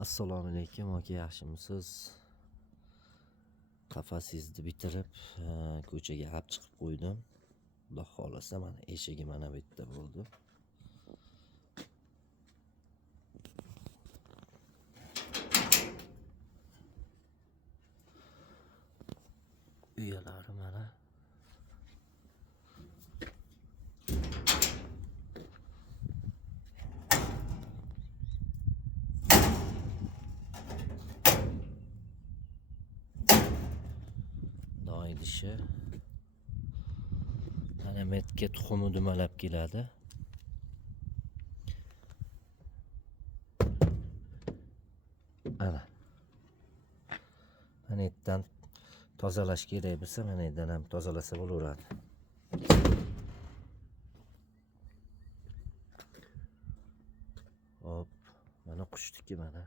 Assalomu alaykum aka, yaxshimisiz? Qafasingizni bitirib ko'chaga olib chiqib qo'ydim. Xudo xolasa mana eshigi mana bu yerda bo'ldi. Uyalari mana. Idishi mana metga tuxumi dumalab keladi. Mana yerdan tozalash kerak bo'lsa, mana yerdan ham tozalasa bo'laveradi. Hop, mana qushniki mana.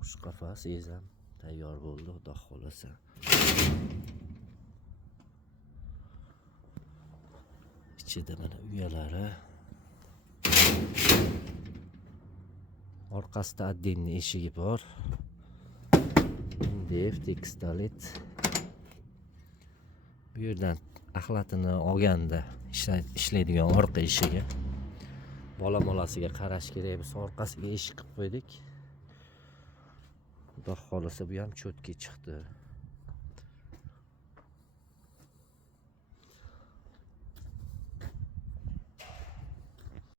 Qush qafasiz ham tayyor bo'ldi, xudo xolasa. İçinde mana uyalari. Orqasida отдельный eshigi bor. Dev tekstalit. Bu yerdan axlatini olganda ishlaydigan orqa eshigi. Bola-molasiga qarash kerak bo'lsa, orqasiga eshik qilib qo'ydik. Xudo xolasa bu ham cho'tki chiqdi.